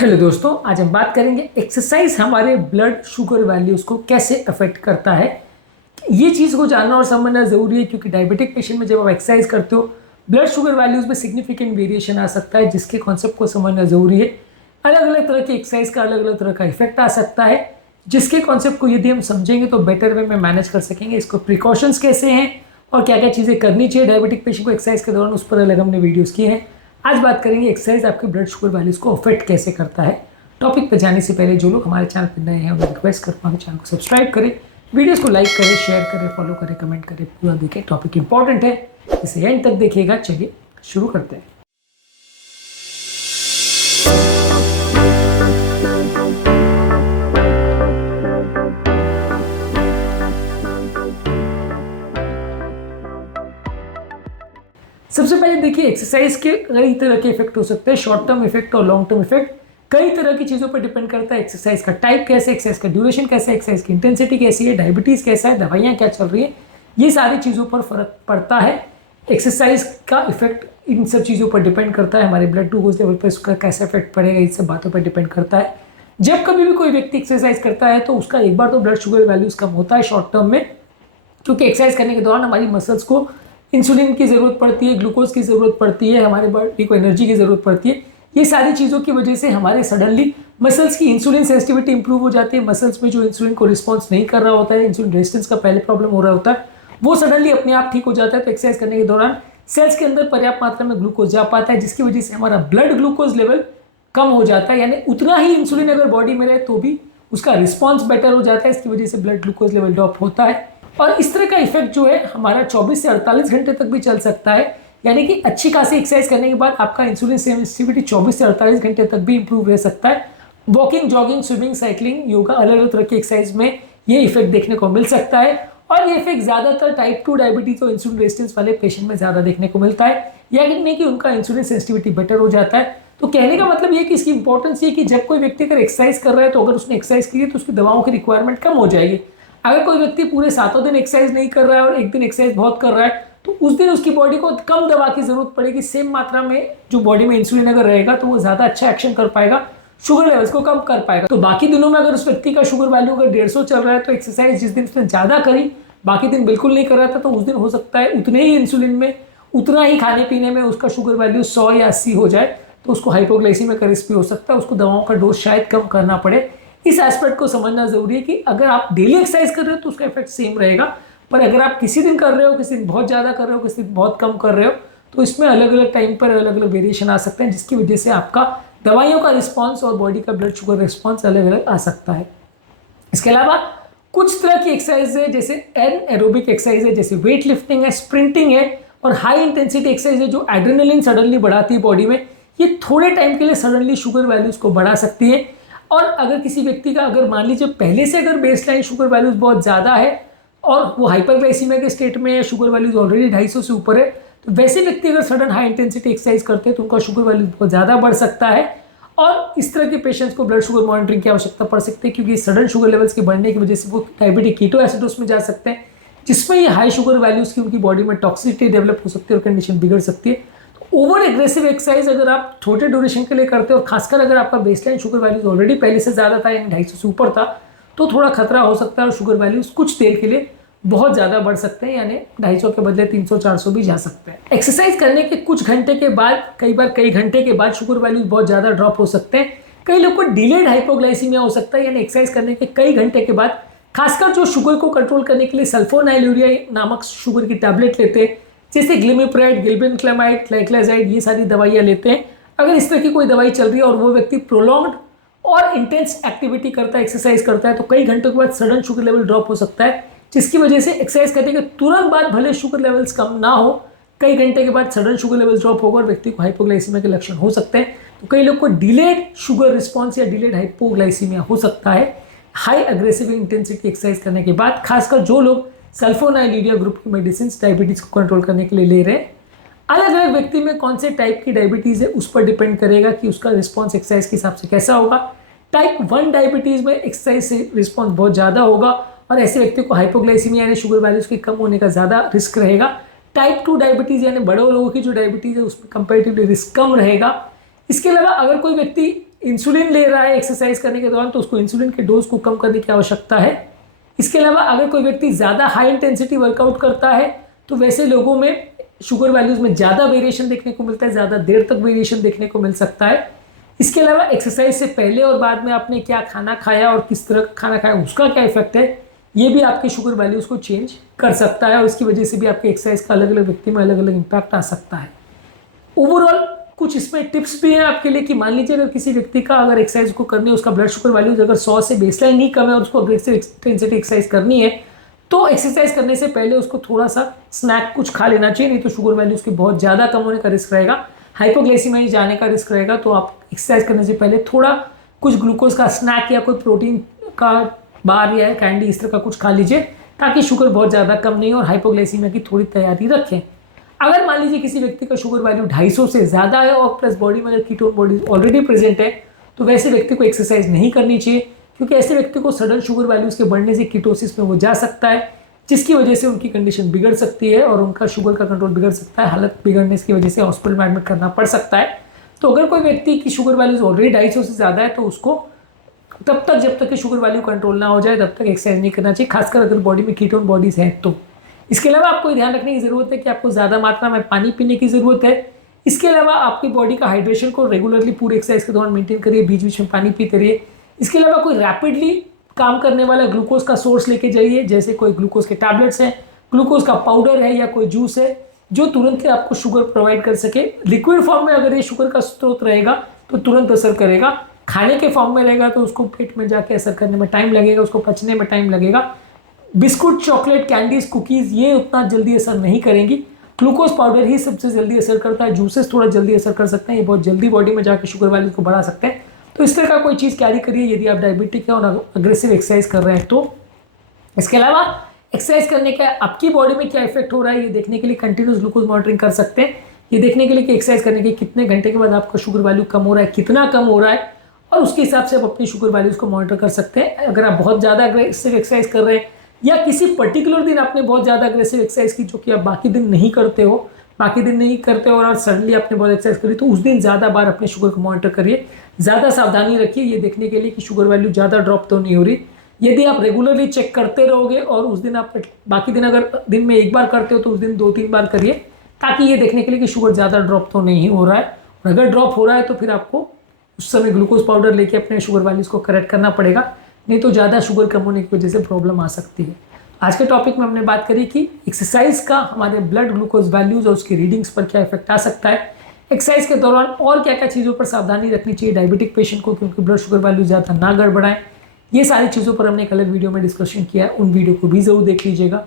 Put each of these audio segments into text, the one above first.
Hello दोस्तों, आज हम बात करेंगे एक्सरसाइज हमारे ब्लड शुगर वैल्यूज़ को कैसे अफेक्ट करता है। ये चीज़ को जानना और समझना ज़रूरी है क्योंकि डायबिटिक पेशेंट में जब आप एक्सरसाइज करते हो ब्लड शुगर वैल्यूज़ में सिग्निफिकेंट वेरिएशन आ सकता है, जिसके कॉन्सेप्ट को समझना ज़रूरी है। अलग अलग तरह की एक्सरसाइज का अलग अलग तरह का इफेक्ट आ सकता है, जिसके कॉन्सेप्ट को यदि हम समझेंगे तो बेटर वे में मैनेज कर सकेंगे। इसको प्रिकॉशंस कैसे हैं और क्या क्या चीज़ें करनी चाहिए डायबिटिक पेशेंट को एक्सरसाइज के दौरान, उस पर अलग हमने वीडियोज़ किए हैं। आज बात करेंगे एक्सरसाइज आपके ब्लड शुगर वैल्यूज़ को अफेक्ट कैसे करता है। टॉपिक पर जाने से पहले जो लोग हमारे चैनल पर नए हैं उन्हें रिक्वेस्ट करता हूँ चैनल को सब्सक्राइब करें, वीडियोस को लाइक करें, शेयर करें, फॉलो करें, कमेंट करें, पूरा देखें। टॉपिक इंपॉर्टेंट है, इसे एंड तक देखिएगा। चलिए शुरू करते हैं। सबसे पहले देखिए, एक्सरसाइज के कई तरह के इफेक्ट हो सकते हैं, शॉर्ट टर्म इफेक्ट और लॉन्ग टर्म इफेक्ट। कई तरह की चीज़ों पर डिपेंड करता है। एक्सरसाइज का टाइप कैसे, एक्सरसाइज का ड्यूरेशन कैसे, एक्सरसाइज की इंटेंसिटी कैसी है, डायबिटीज़ कैसा है, दवाइयाँ क्या चल रही है, ये सारी चीज़ों पर फर्क पड़ता है। एक्सरसाइज का इफेक्ट इन सब चीज़ों पर डिपेंड करता है। हमारे ब्लड ग्लूकोज लेवल पर इसका कैसा इफेक्ट पड़ेगा, इन सब बातों पर डिपेंड करता है। जब कभी भी कोई व्यक्ति एक्सरसाइज करता है तो उसका एक बार तो ब्लड शुगर वैल्यूज़ कम होता है शॉर्ट टर्म में, क्योंकि एक्सरसाइज करने के दौरान हमारी मसल्स को इंसुलिन की ज़रूरत पड़ती है, ग्लूकोज की ज़रूरत पड़ती है, हमारे बॉडी को एनर्जी की ज़रूरत पड़ती है। ये सारी चीज़ों की वजह से हमारे सडनली मसल्स की इंसुलिन सेंसिटिविटी इंप्रूव हो जाती है। मसल्स में जो इंसुलिन को रिस्पॉन्स नहीं कर रहा होता है, इंसुलिन रेजिस्टेंस का पहले प्रॉब्लम हो रहा होता है, वो सडनली अपने आप ठीक हो जाता है। तो एक्सरसाइज करने के दौरान सेल्स के अंदर पर्याप्त मात्रा में ग्लूकोज जा पाता है, जिसकी वजह से हमारा ब्लड ग्लूकोज लेवल कम हो जाता है। यानी उतना ही इंसुलिन अगर बॉडी में रहे तो भी उसका रिस्पॉन्स बेटर हो जाता है। इसकी वजह से ब्लड ग्लूकोज लेवल ड्रॉप होता है और इस तरह का इफेक्ट जो है हमारा 24 से 48 घंटे तक भी चल सकता है। यानी कि अच्छी खासी एक्सरसाइज करने के बाद आपका इंसुलिन सेंसिटिविटी 24 से 48 घंटे तक भी इंप्रूव रह सकता है। Walking, jogging, swimming, cycling, yoga, अलग अलग तरह की एक्सरसाइज में ये इफेक्ट देखने को मिल सकता है। और ये इफेक्ट ज़्यादातर टाइप 2 डायबिटीज और इंसुलिन रेजिस्टेंस वाले पेशेंट में ज़्यादा देखने को मिलता है, यानी कि उनका इंसुलिन सेंसिटिविटी बेटर हो जाता है। तो कहने का मतलब ये कि इसकी इंपॉर्टेंस ये कि जब कोई व्यक्ति अगर एक्सरसाइज कर रहा है तो अगर उसने एक्सरसाइज की है तो उसकी दवाओं की रिक्वायरमेंट कम हो जाएगी। अगर कोई व्यक्ति पूरे 7 दिन एक्सरसाइज नहीं कर रहा है और एक दिन एक्सरसाइज बहुत कर रहा है तो उस दिन उसकी बॉडी को कम दवा की जरूरत पड़ेगी। सेम मात्रा में जो बॉडी में इंसुलिन अगर रहेगा तो वो ज़्यादा अच्छा एक्शन कर पाएगा, शुगर लेवल्स को कम कर पाएगा। तो बाकी दिनों में अगर उस व्यक्ति का शुगर वैल्यू अगर 150 चल रहा है तो एक्सरसाइज जिस दिन उसने ज़्यादा करी, बाकी दिन बिल्कुल नहीं कर रहा था, तो उस दिन हो सकता है उतने ही इंसुलिन में, उतना ही खाने पीने में उसका शुगर वैल्यू 100 या 80 हो जाए, तो उसको हाइपोग्लाइसीमिया का रिस्क भी हो सकता है, उसको दवाओं का डोज शायद कम करना पड़े। इस एस्पेक्ट को समझना जरूरी है कि अगर आप डेली एक्सरसाइज कर रहे हो तो उसका इफेक्ट सेम रहेगा, पर अगर आप किसी दिन कर रहे हो, किसी दिन बहुत ज़्यादा कर रहे हो, किसी दिन बहुत कम कर रहे हो, तो इसमें अलग अलग टाइम पर अलग अलग वेरिएशन आ सकते हैं, जिसकी वजह से आपका दवाइयों का रिस्पॉन्स और बॉडी का ब्लड शुगर रिस्पॉन्स अलग अलग आ सकता है। इसके अलावा कुछ तरह की एक्सरसाइज है, जैसे एरोबिक एक्सरसाइज है, जैसे वेट लिफ्टिंग है, स्प्रिंटिंग है, और हाई इंटेंसिटी एक्सरसाइज है जो एड्रेनलिन सडनली बढ़ाती है बॉडी में। ये थोड़े टाइम के लिए सडनली शुगर वैल्यूज को बढ़ा सकती है। और अगर किसी व्यक्ति का अगर मान लीजिए पहले से अगर बेसलाइन शुगर वैल्यूज बहुत ज़्यादा है और वो हाइपरग्लाइसीमिया के स्टेट में है, शुगर वैल्यूज ऑलरेडी 250 से ऊपर है, तो वैसे व्यक्ति अगर सडन हाई इंटेंसिटी एक्सरसाइज करते हैं तो उनका शुगर वैल्यूज बहुत ज़्यादा बढ़ सकता है। और इस तरह के पेशेंट्स को ब्लड शुगर मॉनिटरिंग की आवश्यकता पड़ सकती है, क्योंकि सडन शुगर लेवल्स के बढ़ने की वजह से वो डायबिटिक कीटोएसिडोस में जा सकते हैं, जिसमें ये हाई शुगर वैल्यूज़ की उनकी बॉडी में टॉक्सिसिटी डेवलप हो सकती है और कंडीशन बिगड़ सकती है। तो ओवर एग्रेसिव एक्सरसाइज अगर आप छोटे ड्यूरेशन के लिए करते हो, खासकर अगर आपका बेसलाइन शुगर वैल्यूज ऑलरेडी पहले से ज़्यादा था, यानी 250 से ऊपर था, तो थोड़ा खतरा हो सकता है और शुगर वैल्यूज कुछ देर के लिए बहुत ज़्यादा बढ़ सकते हैं, यानी 250 के बदले 300-400 भी जा सकते हैं। एक्सरसाइज करने के कुछ घंटे के बाद, कई बार कई घंटे के बाद शुगर वैल्यूज बहुत ज़्यादा ड्रॉप हो सकते हैं। कई लोग को डिलेड हाइपोग्लाइसीमिया हो सकता है, यानी एक्सरसाइज करने के कई घंटे के बाद, खासकर जो शुगर को कंट्रोल करने के लिए सल्फोनाइलूरिया नामक शुगर की टैबलेट लेते हैं, जैसे ग्लिमिप्राइड, गिल्बेनक्लेमाइड, ग्लाइक्लाजाइड, ये सारी दवाइयाँ लेते हैं। अगर इस तरह की कोई दवाई चल रही है और वो व्यक्ति प्रोलॉन्ग्ड और इंटेंस एक्टिविटी करता है, एक्सरसाइज करता है, तो कई घंटों के बाद सडन शुगर लेवल ड्रॉप हो सकता है, जिसकी वजह से एक्सरसाइज करने के तुरंत बाद भले शुगर लेवल्स कम ना हो, कई घंटे के बाद सडन शुगर लेवल्स ड्रॉप होगा और व्यक्ति को हाइपोग्लाइसीमिया के लक्षण हो सकते हैं। तो कई लोग को डिलेड शुगर रिस्पॉन्स या डिलेड हाइपोग्लाइसीमिया हो सकता है हाई अग्रेसिव इंटेंसिटी एक्सरसाइज करने के बाद, खासकर जो लोग सल्फोनाइलूरिया ग्रुप की मेडिसिन डायबिटीज़ को कंट्रोल करने के लिए ले रहे हैं। अलग अलग व्यक्ति में कौन से टाइप की डायबिटीज़ है उस पर डिपेंड करेगा कि उसका रिस्पॉन्स एक्सरसाइज के हिसाब से कैसा होगा। टाइप 1 डायबिटीज़ में एक्सरसाइज से रिस्पॉन्स बहुत ज़्यादा होगा और ऐसे व्यक्ति को हाइपोग्लाइसीमिया यानी शुगर वैल्यूज के कम होने का ज़्यादा रिस्क रहेगा। टाइप 2 डायबिटीज़ यानी बड़े लोगों की जो डायबिटीज़ है उसमें कंपेरेटिवली रिस्क कम रहेगा। इसके अलावा अगर कोई व्यक्ति इंसुलिन ले रहा है एक्सरसाइज करने के दौरान तो उसको इंसुलिन के डोज को कम करने की आवश्यकता है। इसके अलावा अगर कोई व्यक्ति ज़्यादा हाई इंटेंसिटी वर्कआउट करता है तो वैसे लोगों में शुगर वैल्यूज़ में ज़्यादा वेरिएशन देखने को मिलता है, ज़्यादा देर तक वेरिएशन देखने को मिल सकता है। इसके अलावा एक्सरसाइज से पहले और बाद में आपने क्या खाना खाया और किस तरह का खाना खाया उसका क्या इफेक्ट है, ये भी आपके शुगर वैल्यूज़ को चेंज कर सकता है और इसकी वजह से भी आपके एक्सरसाइज का अलग अलग व्यक्ति में अलग अलग इम्पैक्ट आ सकता है। ओवरऑल कुछ इसमें टिप्स भी हैं आपके लिए कि मान लीजिए अगर किसी व्यक्ति का अगर एक्सरसाइज को करनी है, उसका ब्लड शुगर वैल्यूज अगर 100 से बेसलाइन नहीं कम है और उसको अग्रेसिव इंटेंसिटी एक्सरसाइज करनी है तो एक्सरसाइज करने से पहले उसको थोड़ा सा स्नैक कुछ खा लेना चाहिए, नहीं तो शुगर वैल्यूज के बहुत ज़्यादा कम होने का रिस्क रहेगा, हाइपोग्लाइसीमिया जाने का रिस्क रहेगा। तो आप एक्सरसाइज करने से पहले थोड़ा कुछ ग्लूकोज का स्नैक या कोई प्रोटीन का बार या कैंडी इस तरह का कुछ खा लीजिए ताकि शुगर बहुत ज़्यादा कम नहीं हो और हाइपोग्लाइसीमिया की थोड़ी तैयारी रखें। अगर मान लीजिए किसी व्यक्ति का शुगर वैल्यू 250 से ज़्यादा है और प्लस बॉडी में अगर कीटोन बॉडी ऑलरेडी प्रेजेंट है तो वैसे व्यक्ति को एक्सरसाइज नहीं करनी चाहिए, क्योंकि ऐसे व्यक्ति को सडन शुगर वैल्यूज के बढ़ने से कीटोसिस में वो जा सकता है, जिसकी वजह से उनकी कंडीशन बिगड़ सकती है और उनका शुगर का कंट्रोल बिगड़ सकता है। हालत बिगड़ने की वजह से हॉस्पिटल में एडमिट करना पड़ सकता है। तो अगर कोई व्यक्ति की शुगर वैल्यूज ऑलरेडी 250 से ज़्यादा है तो उसको तब तक जब तक कि शुगर वैल्यू कंट्रोल ना हो जाए तब तक एक्सरसाइज नहीं करना चाहिए, खासकर अगर बॉडी में कीटोन बॉडीज हैं तो। इसके अलावा आपको ध्यान रखने की ज़रूरत है कि आपको ज़्यादा मात्रा में पानी पीने की ज़रूरत है। इसके अलावा आपकी बॉडी का हाइड्रेशन को रेगुलरली पूरे एक्सरसाइज के दौरान मेंटेन करिए, बीच बीच में पानी पीते रहिए। इसके अलावा कोई रैपिडली काम करने वाला ग्लूकोज का सोर्स लेके जाइए, जैसे कोई ग्लूकोज के टैबलेट्स हैं, ग्लूकोज का पाउडर है या कोई जूस है जो तुरंत आपको शुगर प्रोवाइड कर सके। लिक्विड फॉर्म में अगर ये शुगर का स्रोत रहेगा तो तुरंत असर करेगा, खाने के फॉर्म में रहेगा तो उसको पेट में जाके असर करने में टाइम लगेगा, उसको पचने में टाइम लगेगा। बिस्कुट, चॉकलेट, कैंडीज, कुकीज़ ये उतना जल्दी असर नहीं करेंगी। ग्लूकोज पाउडर ही सबसे जल्दी असर करता है, जूसेस थोड़ा जल्दी असर कर सकते हैं, ये बहुत जल्दी बॉडी में जाके शुगर वैल्यू को बढ़ा सकते हैं। तो इस तरह का कोई चीज़ कैरी करिए यदि आप डायबिटिक है और अग्रेसिव एक्सरसाइज कर रहे हैं तो। इसके अलावा एक्सरसाइज करने का आपकी बॉडी में क्या इफेक्ट हो रहा है ये देखने के लिए कंटिन्यूस ग्लूकोज मॉनिटरिंग कर सकते हैं। ये देखने के लिए कि एक्सरसाइज करने के कितने घंटे के बाद आपका शुगर वैल्यू कम हो रहा है, कितना कम हो रहा है, और उसके हिसाब से आप अपनी शुगर वैल्यूज को मॉनिटर कर सकते हैं। अगर आप बहुत ज़्यादा अग्रेसिव एक्सरसाइज कर रहे हैं या किसी पर्टिकुलर दिन आपने बहुत ज़्यादा अग्रेसिव एक्सरसाइज की जो कि आप बाकी दिन नहीं करते हो, और सडनली आपने बहुत एक्सरसाइज करी तो उस दिन ज़्यादा बार अपने शुगर को मॉनिटर करिए, ज़्यादा सावधानी रखिए ये देखने के लिए कि शुगर वैल्यू ज़्यादा ड्रॉप तो नहीं हो रही। यदि आप रेगुलरली चेक करते रहोगे और उस दिन आप बाकी दिन अगर दिन में एक बार करते हो तो उस दिन 2-3 बार करिए, ताकि ये देखने के लिए कि शुगर ज़्यादा ड्रॉप तो नहीं हो रहा है। और अगर ड्रॉप हो रहा है तो फिर आपको उस समय ग्लूकोज पाउडर लेके अपने शुगर वैल्यूज को करेक्ट करना पड़ेगा, नहीं तो ज़्यादा शुगर कम होने की वजह से प्रॉब्लम आ सकती है। आज के टॉपिक में हमने बात करी कि एक्सरसाइज का हमारे ब्लड ग्लूकोज वैल्यूज और उसकी रीडिंग्स पर क्या इफेक्ट आ सकता है, एक्सरसाइज के दौरान और क्या क्या चीज़ों पर सावधानी रखनी चाहिए डायबिटिक पेशेंट को क्योंकि ब्लड शुगर वैल्यू ज़्यादा ना गड़बड़ाएं। ये सारी चीज़ों पर हमने एक अलग वीडियो में डिस्कशन किया है, उन वीडियो को भी जरूर देख लीजिएगा।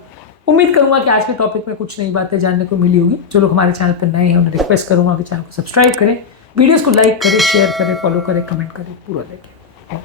उम्मीद करूंगा कि आज के टॉपिक में कुछ नई बातें जानने को मिली होगी। जो लोग हमारे चैनल पर नए हैं उन्हें रिक्वेस्ट करूंगा कि चैनल को सब्सक्राइब करें, वीडियोज़ को लाइक करें, शेयर करें, फॉलो करें, कमेंट करें, पूरा देखें।